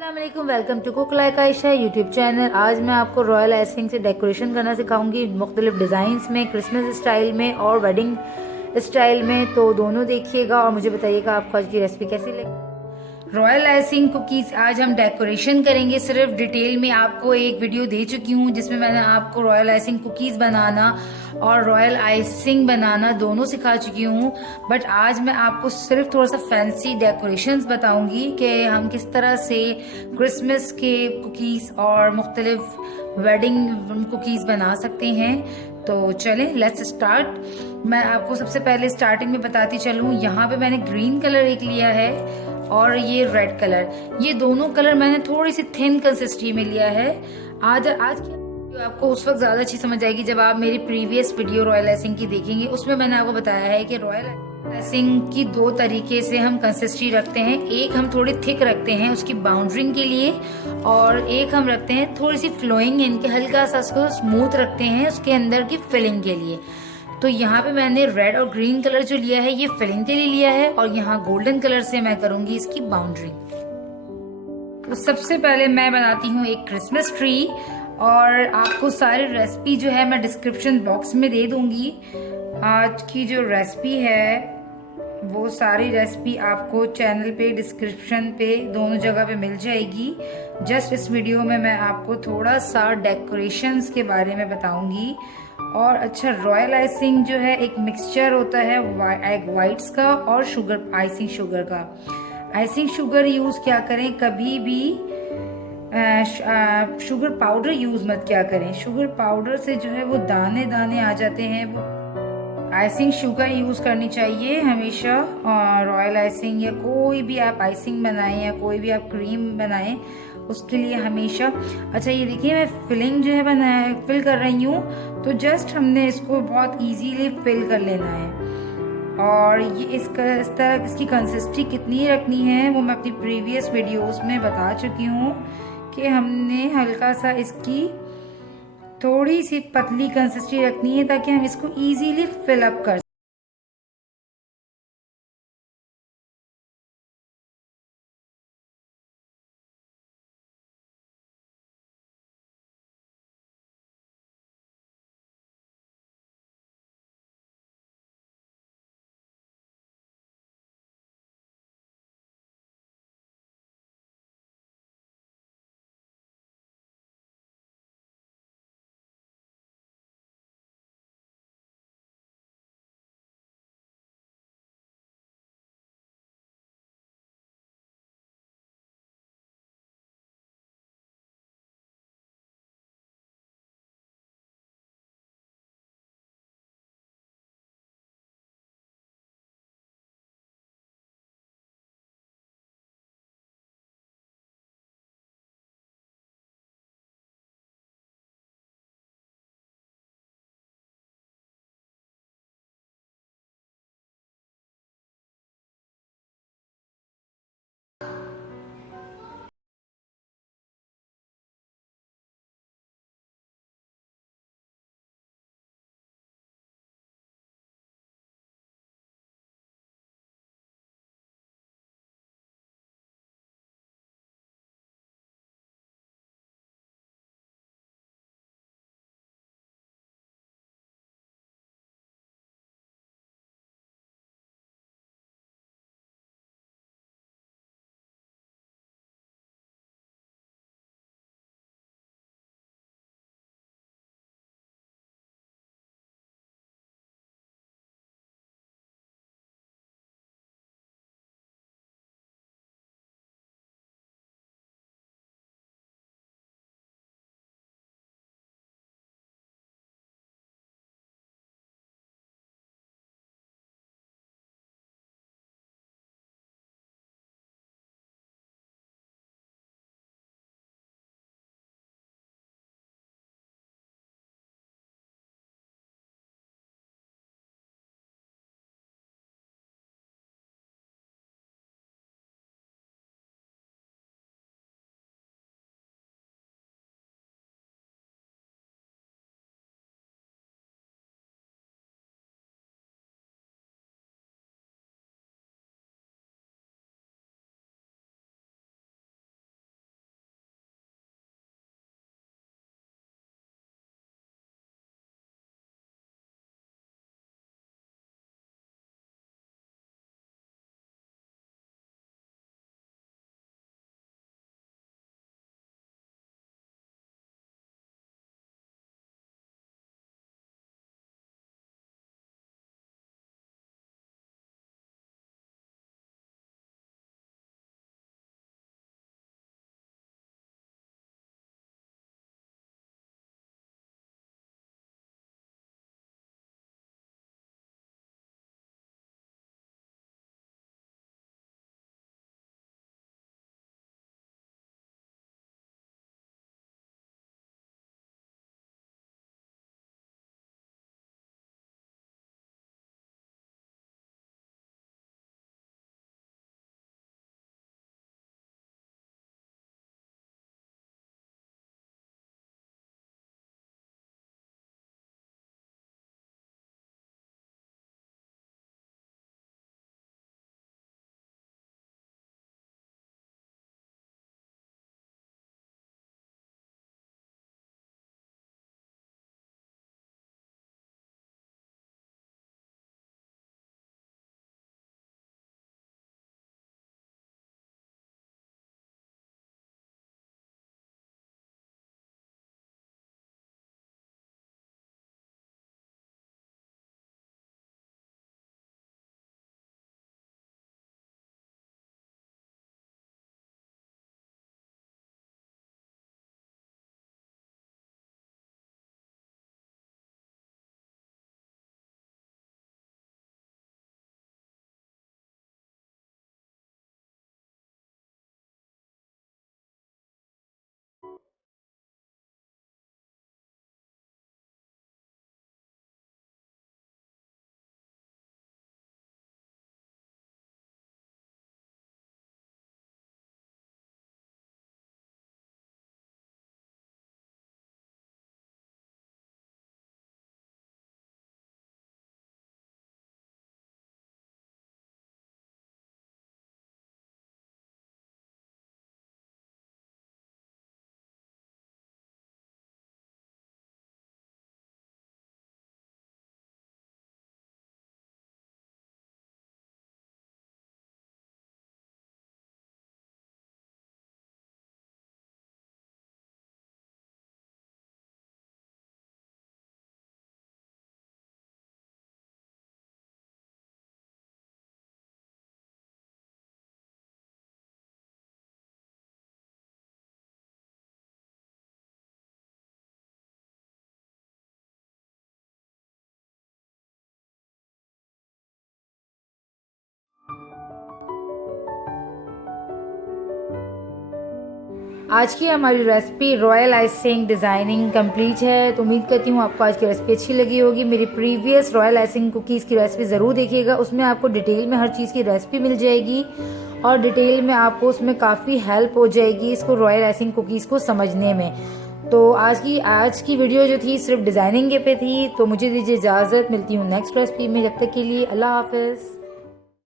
अस्सलामुअलैकुम, welcome to cook like Ayesha YouTube channel. आज मैं आपको रॉयल आइसिंग से डेकोरेशन करना सिखाऊंगी मुख्तलिफ डिज़ाइंस में, क्रिसमस स्टाइल में और वेडिंग स्टाइल में। तो दोनों देखिएगा और मुझे बताइएगा आपको आज की रेसिपी कैसी लगी। रॉयल आइसिंग कुकीज़ आज हम डेकोरेशन करेंगे। सिर्फ डिटेल में आपको एक वीडियो दे चुकी हूँ जिसमें मैंने आपको रॉयल आइसिंग कुकीज़ बनाना और रॉयल आइसिंग बनाना दोनों सिखा चुकी हूँ। बट आज मैं आपको सिर्फ थोड़ा सा फैंसी डेकोरेशंस बताऊंगी कि हम किस तरह से क्रिसमस के कुकीज़ और मुख्तलिफ वेडिंग कुकीज़ बना सकते हैं। तो चलें लेट्स स्टार्ट। मैं आपको सबसे पहले स्टार्टिंग में बताती चलूँ, यहाँ पे मैंने ग्रीन कलर एक लिया है और ये रेड कलर। ये दोनों कलर मैंने थोड़ी सी थिन कंसिस्टेंसी में लिया है। आज की वीडियो आपको उस वक्त ज्यादा अच्छी समझ आएगी जब आप मेरी प्रीवियस वीडियो रॉयल आइसिंग की देखेंगे। उसमें मैंने आपको बताया है कि रॉयल आइसिंग की दो तरीके से हम कंसिस्टेंसी रखते हैं। एक हम थोड़ी थिक रखते हैं उसकी बाउंड्रिंग के लिए, और एक हम रखते हैं थोड़ी सी फ्लोइंग, इनके हल्का सा उसको स्मूथ रखते हैं उसके अंदर की फिलिंग के लिए। तो यहाँ पे मैंने रेड और ग्रीन कलर जो लिया है ये फिलिंग के लिए लिया है, और यहाँ गोल्डन कलर से मैं करूंगी इसकी बाउंड्री। तो सबसे पहले मैं बनाती हूँ एक क्रिसमस ट्री, और आपको सारी रेसिपी जो है मैं डिस्क्रिप्शन बॉक्स में दे दूंगी। आज की जो रेसिपी है वो सारी रेसिपी आपको चैनल पे, डिस्क्रिप्शन पे, दोनों जगह पे मिल जाएगी। जस्ट इस वीडियो में मैं आपको थोड़ा सा डेकोरेशंस के बारे में बताऊंगी। और अच्छा, रॉयल आइसिंग जो है एक मिक्सचर होता है एग वाइट्स का और शुगर, आइसिंग शुगर का। आइसिंग शुगर यूज क्या करें, कभी भी शुगर पाउडर यूज मत क्या करें। शुगर पाउडर से जो है वो दाने दाने आ जाते हैं। वो आइसिंग शुगर यूज करनी चाहिए हमेशा। रॉयल आइसिंग या कोई भी आप आइसिंग बनाएं या कोई भी आप क्रीम बनाएं उसके लिए हमेशा। अच्छा, ये देखिए मैं फिलिंग जो है फिल कर रही हूँ। तो जस्ट हमने इसको बहुत इजीली फिल कर लेना है। और ये इस तरह इसकी कंसिस्टेंसी कितनी रखनी है वो मैं अपनी प्रीवियस वीडियोस में बता चुकी हूँ कि हमने हल्का सा इसकी थोड़ी सी पतली कंसिस्टेंसी रखनी है ताकि हम इसको इजीली फिल अप कर आज की हमारी recipe royal icing designing complete है। तो उम्मीद करती हूँ आपको आज की रेसिपी अच्छी लगी होगी। मेरी प्रीवियस रॉयल आइसिंग कुकीज़ की रेसिपी ज़रूर देखिएगा, उसमें आपको डिटेल में हर चीज़ की रेसिपी मिल जाएगी और डिटेल में आपको उसमें काफ़ी हेल्प हो जाएगी इसको रॉयल आइसिंग कुकीज़ को समझने में। तो आज की वीडियो जो थी सिर्फ डिज़ाइनिंग पे थी। तो मुझे दीजिए इजाज़त, मिलती हूँ नेक्स्ट रेसिपी में। जब तक के लिए अल्लाह हाफ़िज़।